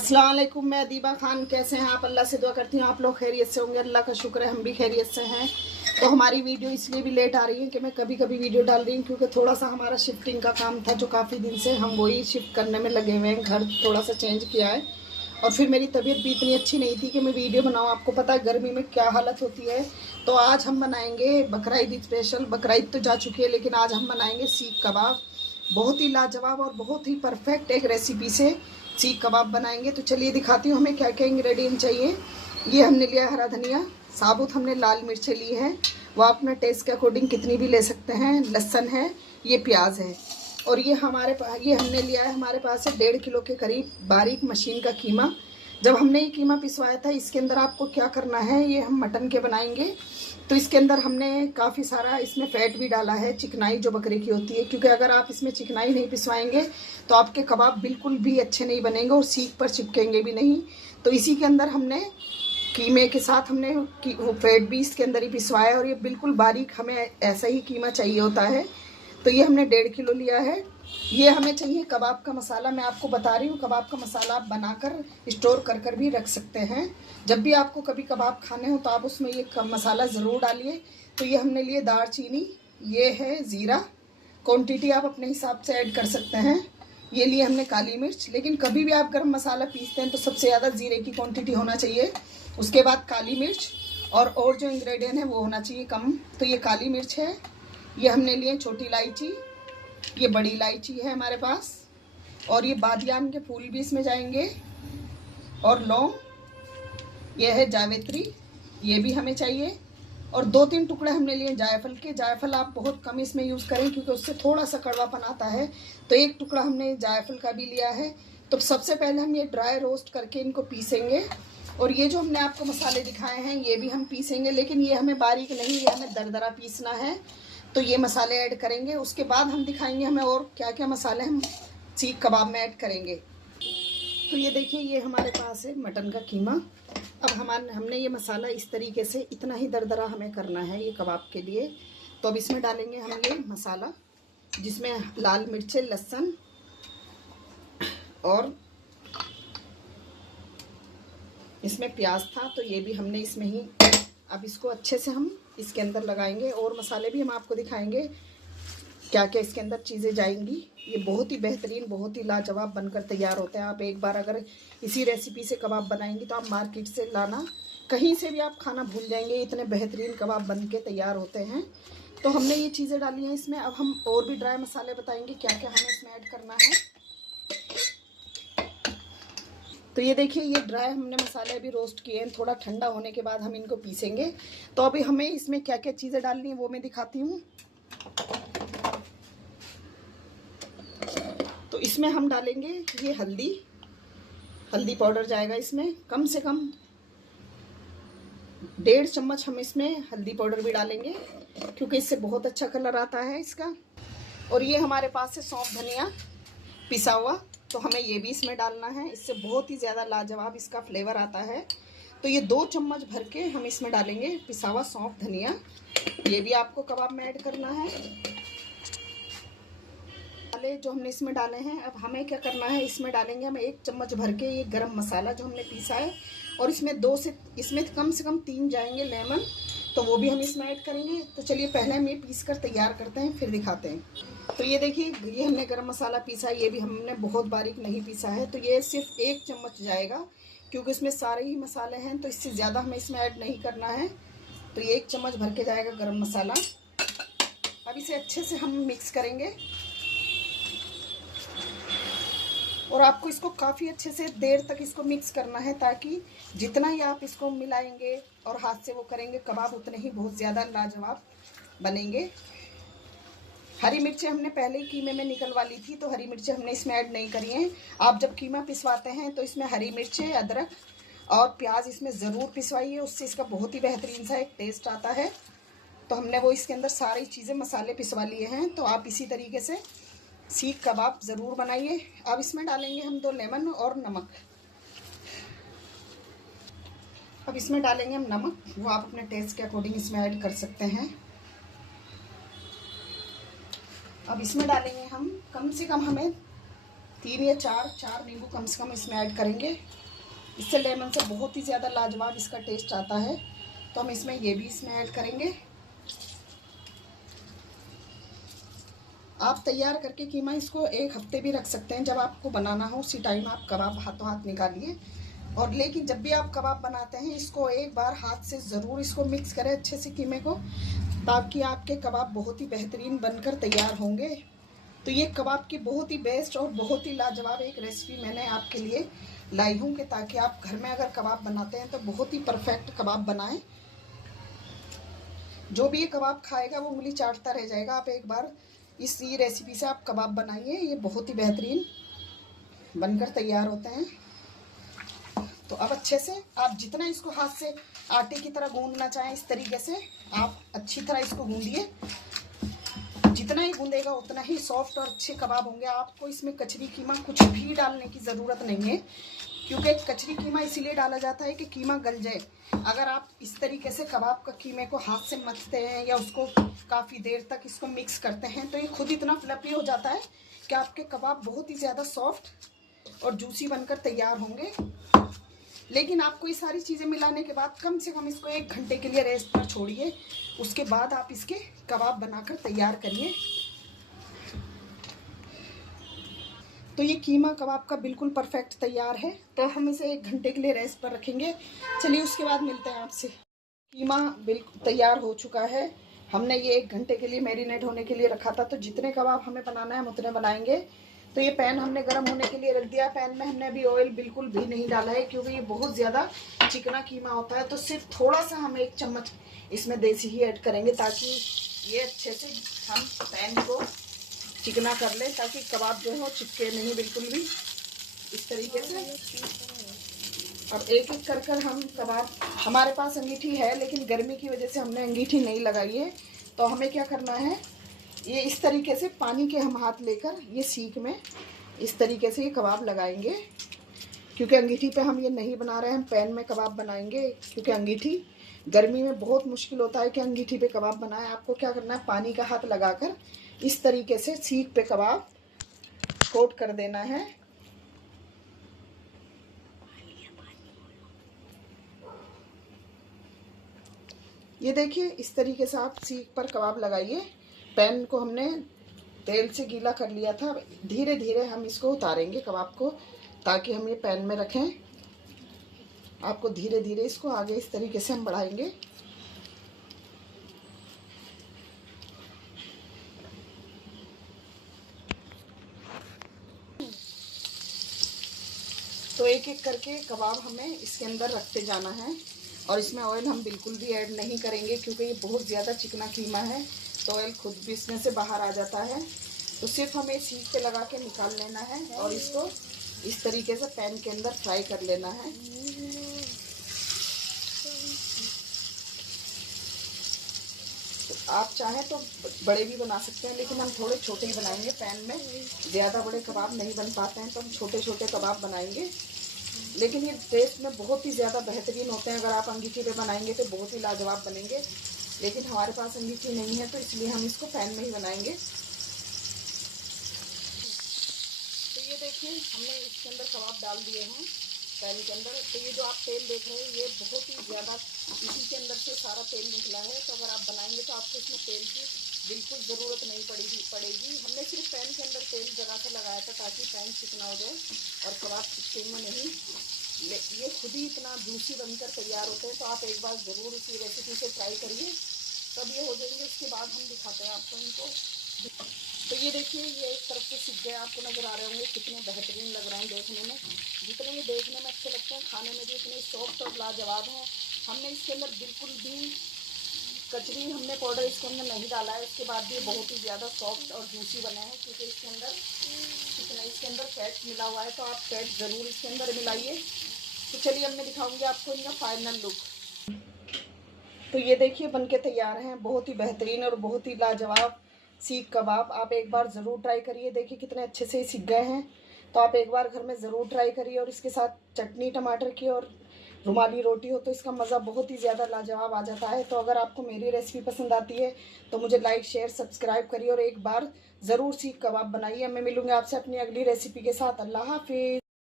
अस्सलाम वालेकुम, मैं अदीबा खान। कैसे हैं आप? अल्लाह से दुआ करती हूँ आप लोग खैरियत से होंगे। अल्लाह का शुक्र है हम भी खैरियत से हैं। तो हमारी वीडियो इसलिए भी लेट आ रही है कि मैं कभी कभी वीडियो डाल रही हूँ क्योंकि थोड़ा सा हमारा शिफ्टिंग का काम था जो काफ़ी दिन से हम वही शिफ्ट करने में लगे हुए हैं। घर थोड़ा सा चेंज किया है और फिर मेरी तबीयत भी इतनी अच्छी नहीं थी कि मैं वीडियो बनाऊँ। आपको पता है गर्मी में क्या हालत होती है। तो आज हम बनाएंगे बकरा ईद स्पेशल। बकरा ईद तो जा चुकी है लेकिन आज हम बनाएंगे सीख कबाब। बहुत ही लाजवाब और बहुत ही परफेक्ट एक रेसिपी से सीख कबाब बनाएंगे। तो चलिए दिखाती हूँ हमें क्या क्या इंग्रेडिएंट चाहिए। ये हमने लिया हरा धनिया साबुत, हमने लाल मिर्चें ली है, वो अपना टेस्ट के अकॉर्डिंग कितनी भी ले सकते हैं। लहसुन है, ये प्याज है और ये हमने लिया है हमारे पास है 1.5 किलो के करीब बारीक मशीन का कीमा। जब हमने ये कीमा पिसवाया था इसके अंदर आपको क्या करना है, ये हम मटन के बनाएंगे तो इसके अंदर हमने काफ़ी सारा इसमें फ़ैट भी डाला है, चिकनाई जो बकरे की होती है, क्योंकि अगर आप इसमें चिकनाई नहीं पिसवाएंगे तो आपके कबाब बिल्कुल भी अच्छे नहीं बनेंगे और सीख पर चिपकेंगे भी नहीं। तो इसी के अंदर हमने कीमे के साथ हमने वो फ़ैट भी इसके अंदर ही पिसवाया और ये बिल्कुल बारीक हमें ऐसा ही कीमा चाहिए होता है। तो ये हमने 1.5 किलो लिया है। ये हमें चाहिए कबाब का मसाला। मैं आपको बता रही हूँ कबाब का मसाला आप बनाकर स्टोर कर कर भी रख सकते हैं। जब भी आपको कभी कबाब खाने हो तो आप उसमें ये मसाला ज़रूर डालिए। तो ये हमने लिए दालचीनी, ये है ज़ीरा, क्वांटिटी आप अपने हिसाब से ऐड कर सकते हैं। ये लिए हमने काली मिर्च, लेकिन कभी भी आप गरम मसाला पीसते हैं तो सबसे ज़्यादा ज़ीरे की क्वांटिटी होना चाहिए। उसके बाद काली मिर्च और जो इंग्रेडिएंट है वो होना चाहिए कम। तो ये काली मिर्च है, ये हमने लिए छोटी इलायची, ये बड़ी इलायची है हमारे पास, और ये बादियान के फूल भी इसमें जाएंगे, और लौंग, ये है जावित्री, ये भी हमें चाहिए, और 2-3 टुकड़े हमने लिए जायफल के। जायफल आप बहुत कम इसमें यूज़ करें क्योंकि उससे थोड़ा सा कड़वापन आता है। तो 1 टुकड़ा हमने जायफल का भी लिया है। तो सबसे पहले हम ये ड्राई रोस्ट करके इनको पीसेंगे और ये जो हमने आपको मसाले दिखाए हैं ये भी हम पीसेंगे, लेकिन ये हमें बारीक नहीं, ये हमें दरदरा पीसना है। तो ये मसाले ऐड करेंगे, उसके बाद हम दिखाएंगे हमें और क्या क्या मसाले हम सीख कबाब में ऐड करेंगे। तो ये देखिए ये हमारे पास है मटन का कीमा। अब हमने ये मसाला इस तरीके से इतना ही दरदरा हमें करना है ये कबाब के लिए। तो अब इसमें डालेंगे हम ये मसाला जिसमें लाल मिर्चें, लहसुन और इसमें प्याज था, तो ये भी हमने इसमें ही। अब इसको अच्छे से हम इसके अंदर लगाएंगे और मसाले भी हम आपको दिखाएंगे क्या क्या इसके अंदर चीज़ें जाएंगी। ये बहुत ही बेहतरीन, बहुत ही लाजवाब बनकर तैयार होते हैं। आप एक बार अगर इसी रेसिपी से कबाब बनाएंगी तो आप मार्केट से लाना, कहीं से भी आप खाना भूल जाएंगे, इतने बेहतरीन कबाब बन के तैयार होते हैं। तो हमने ये चीज़ें डाली हैं इसमें। अब हम और भी ड्राई मसाले बताएंगे क्या क्या हमें इसमें ऐड करना है। तो ये देखिए ये ड्राई हमने मसाले अभी रोस्ट किए हैं, थोड़ा ठंडा होने के बाद हम इनको पीसेंगे। तो अभी हमें इसमें क्या क्या चीज़ें डालनी है वो मैं दिखाती हूँ। तो इसमें हम डालेंगे ये हल्दी पाउडर जाएगा इसमें, कम से कम 1.5 चम्मच हम इसमें हल्दी पाउडर भी डालेंगे क्योंकि इससे बहुत अच्छा कलर आता है इसका। और ये हमारे पास है सौंफ धनिया पिसा हुआ, तो हमें ये भी इसमें डालना है, इससे बहुत ही ज़्यादा लाजवाब इसका फ्लेवर आता है। तो ये 2 चम्मच भर के हम इसमें डालेंगे पिसा हुआ सौंफ धनिया, ये भी आपको कबाब में ऐड करना है। जो हमने इसमें डाले हैं, अब हमें क्या करना है, इसमें डालेंगे हम 1 चम्मच भर के ये गरम मसाला जो हमने पीसा है, और इसमें इसमें कम से कम 3 जाएंगे लेमन, तो वो भी हम इसमें ऐड करेंगे। तो चलिए पहले हम ये पीस कर तैयार करते हैं फिर दिखाते हैं। तो ये देखिए ये हमने गरम मसाला पीसा है, ये भी हमने बहुत बारीक नहीं पीसा है। तो ये सिर्फ 1 चम्मच जाएगा क्योंकि इसमें सारे ही मसाले हैं, तो इससे ज़्यादा हमें इसमें ऐड नहीं करना है। तो ये 1 चम्मच भर के जाएगा गरम मसाला। अब इसे अच्छे से हम मिक्स करेंगे और आपको इसको काफ़ी अच्छे से देर तक इसको मिक्स करना है, ताकि जितना ही आप इसको मिलाएंगे और हाथ से वो करेंगे कबाब उतने ही बहुत ज़्यादा लाजवाब बनेंगे। हरी मिर्चें हमने पहले ही कीमे में निकलवा ली थी, तो हरी मिर्चें हमने इसमें ऐड नहीं करी हैं। आप जब कीमा पिसवाते हैं तो इसमें हरी मिर्चें, अदरक और प्याज इसमें ज़रूर पिसवाइए, उससे इसका बहुत ही बेहतरीन सा एक टेस्ट आता है। तो हमने वो इसके अंदर सारी चीज़ें मसाले पिसवा लिए हैं। तो आप इसी तरीके से सीख कबाब ज़रूर बनाइए। अब इसमें डालेंगे हम 2 लेमन और नमक। अब इसमें डालेंगे हम नमक, वो आप अपने टेस्ट के अकॉर्डिंग इसमें ऐड कर सकते हैं। अब इसमें डालेंगे हम कम से कम हमें 3 या 4 नींबू कम से कम इसमें ऐड करेंगे। इससे लेमन से बहुत ही ज़्यादा लाजवाब इसका टेस्ट आता है। तो हम इसमें ये भी इसमें ऐड करेंगे। आप तैयार करके कीमा इसको 1 हफ्ते भी रख सकते हैं। जब आपको बनाना हो उसी टाइम आप कबाब हाथों हाथ निकालिए। और लेकिन जब भी आप कबाब बनाते हैं इसको एक बार हाथ से ज़रूर इसको मिक्स करें अच्छे से कीमे को, ताकि आपके कबाब बहुत ही बेहतरीन बनकर तैयार होंगे। तो ये कबाब की बहुत ही बेस्ट और बहुत ही लाजवाब एक रेसिपी मैंने आपके लिए लाई हूँ कि ताकि आप घर में अगर कबाब बनाते हैं तो बहुत ही परफेक्ट कबाब बनाएं। जो भी ये कबाब खाएगा वो उंगली चाटता रह जाएगा। आप एक बार इसी रेसिपी से आप कबाब बनाइए, ये बहुत ही बेहतरीन बनकर तैयार होते हैं। तो अब अच्छे से आप जितना इसको हाथ से आटे की तरह गूंदना चाहें इस तरीके से आप अच्छी तरह इसको गूंदिए। जितना ही गूंदेगा उतना ही सॉफ्ट और अच्छे कबाब होंगे। आपको इसमें कचरी कीमा कुछ भी डालने की ज़रूरत नहीं है, क्योंकि कचरी कीमा इसीलिए डाला जाता है कि कीमा गल जाए। अगर आप इस तरीके से कबाब का कीमे को हाथ से मथते हैं या उसको काफ़ी देर तक इसको मिक्स करते हैं तो ये खुद इतना फ्लफी हो जाता है कि आपके कबाब बहुत ही ज़्यादा सॉफ्ट और जूसी बनकर तैयार होंगे। लेकिन आपको ये सारी चीज़ें मिलाने के बाद कम से कम इसको 1 घंटे के लिए रेस्ट पर छोड़िए। उसके बाद आप इसके कबाब बनाकर तैयार करिए। तो ये कीमा कबाब का बिल्कुल परफेक्ट तैयार है। तो हम इसे 1 घंटे के लिए रेस्ट पर रखेंगे। चलिए उसके बाद मिलते हैं आपसे। कीमा बिल्कुल तैयार हो चुका है। हमने ये 1 घंटे के लिए मैरिनेट होने के लिए रखा था। तो जितने कबाब हमें बनाना है हम उतने बनाएंगे। तो ये पैन हमने गर्म होने के लिए रख दिया। पैन में हमने अभी ऑयल बिल्कुल भी नहीं डाला है, क्योंकि ये बहुत ज़्यादा चिकना कीमा होता है। तो सिर्फ थोड़ा सा हम 1 चम्मच इसमें देसी ही ऐड करेंगे, ताकि ये अच्छे से हम पैन को चिकना कर लें, ताकि कबाब जो है वो चिपके नहीं बिल्कुल भी। इस तरीके से अब एक एक कर कर हम कबाब, हमारे पास अंगीठी है लेकिन गर्मी की वजह से हमने अंगीठी नहीं लगाई है। तो हमें क्या करना है, ये इस तरीके से पानी के हम हाथ लेकर ये सीख में इस तरीके से ये कबाब लगाएंगे। क्योंकि अंगीठी पे हम ये नहीं बना रहे हैं, हम पैन में कबाब बनाएंगे। क्योंकि अंगीठी गर्मी में बहुत मुश्किल होता है कि अंगीठी पे कबाब बनाए। आपको क्या करना है, पानी का हाथ लगाकर इस तरीके से सीख पे कबाब कोट कर देना है। ये देखिए इस तरीके से आप सीख पर कबाब लगाइए। पैन को हमने तेल से गीला कर लिया था। धीरे धीरे हम इसको उतारेंगे कबाब को, ताकि हम ये पैन में रखें। आपको धीरे धीरे इसको आगे इस तरीके से हम बढ़ाएंगे। तो एक एक करके कबाब हमें इसके अंदर रखते जाना है। और इसमें ऑयल हम बिल्कुल भी ऐड नहीं करेंगे, क्योंकि ये बहुत ज़्यादा चिकना कीमा है तो ऑयल खुद भी इसमें से बाहर आ जाता है। तो सिर्फ हमें सीख पे लगा के निकाल लेना है और इसको इस तरीके से पैन के अंदर फ्राई कर लेना है। तो आप चाहें तो बड़े भी बना सकते हैं, लेकिन हम थोड़े छोटे ही बनाएंगे। पैन में ज़्यादा बड़े कबाब नहीं बन पाते हैं तो हम छोटे छोटे कबाब बनाएंगे। लेकिन ये टेस्ट में बहुत ही ज़्यादा बेहतरीन होते हैं। अगर आप अंगीठी पे बनाएंगे तो बहुत ही लाजवाब बनेंगे। लेकिन हमारे पास अंगीठी नहीं है तो इसलिए हम इसको पैन में ही बनाएंगे। तो ये देखिए हमने इसके अंदर कबाब डाल दिए हैं पैन के अंदर। तो ये जो आप तेल देख रहे हैं ये बहुत ही ज़्यादा इसी के अंदर से सारा तेल निकला है। तो अगर आप बनाएंगे तो आपको इसमें तेल की बिल्कुल ज़रूरत नहीं पड़ेगी। हमने सिर्फ पैन के अंदर तेल जगा कर लगाया था ताकि पैन चिकना हो जाए और कबाब चिपकेंगे नहीं। ये खुद ही इतना जूसी बनकर तैयार होते हैं। तो आप एक बार ज़रूर इसी रेसिपी से ट्राई करिए, तब ये हो जाएंगे। उसके बाद हम दिखाते हैं आपको इनको। तो ये देखिए ये एक तरफ से सीख गए, आपको नज़र आ रहे होंगे कितने बेहतरीन लग रहे हैं देखने में। जितने ये देखने में अच्छे लगते हैं खाने में भी इतने सॉफ्ट और लाजवाब हैं। हमने इसके अंदर बिल्कुल भी कचरी हमने पाउडर इसके अंदर नहीं डाला है। उसके बाद भी ये बहुत ही ज़्यादा सॉफ्ट और जूसी बने हैं, क्योंकि इसके अंदर फैट मिला हुआ है। तो आप फैट ज़रूर इसके अंदर मिलाइए। तो चलिए अब मैं दिखाऊंगी आपको इनका फाइनल लुक। तो ये देखिए बनके तैयार हैं, बहुत ही बेहतरीन और बहुत ही लाजवाब सीख कबाब। आप एक बार ज़रूर ट्राई करिए। देखिए कितने अच्छे से सीख गए हैं। तो आप एक बार घर में ज़रूर ट्राई करिए और इसके साथ चटनी टमाटर की और रुमाली रोटी हो तो इसका मज़ा बहुत ही ज़्यादा लाजवाब आ जाता है। तो अगर आपको मेरी रेसिपी पसंद आती है तो मुझे लाइक शेयर सब्सक्राइब करिए और एक बार ज़रूर सीख कबाब बनाइए। मैं मिलूँगी आपसे अपनी अगली रेसिपी के साथ। अल्लाह हाफिज़।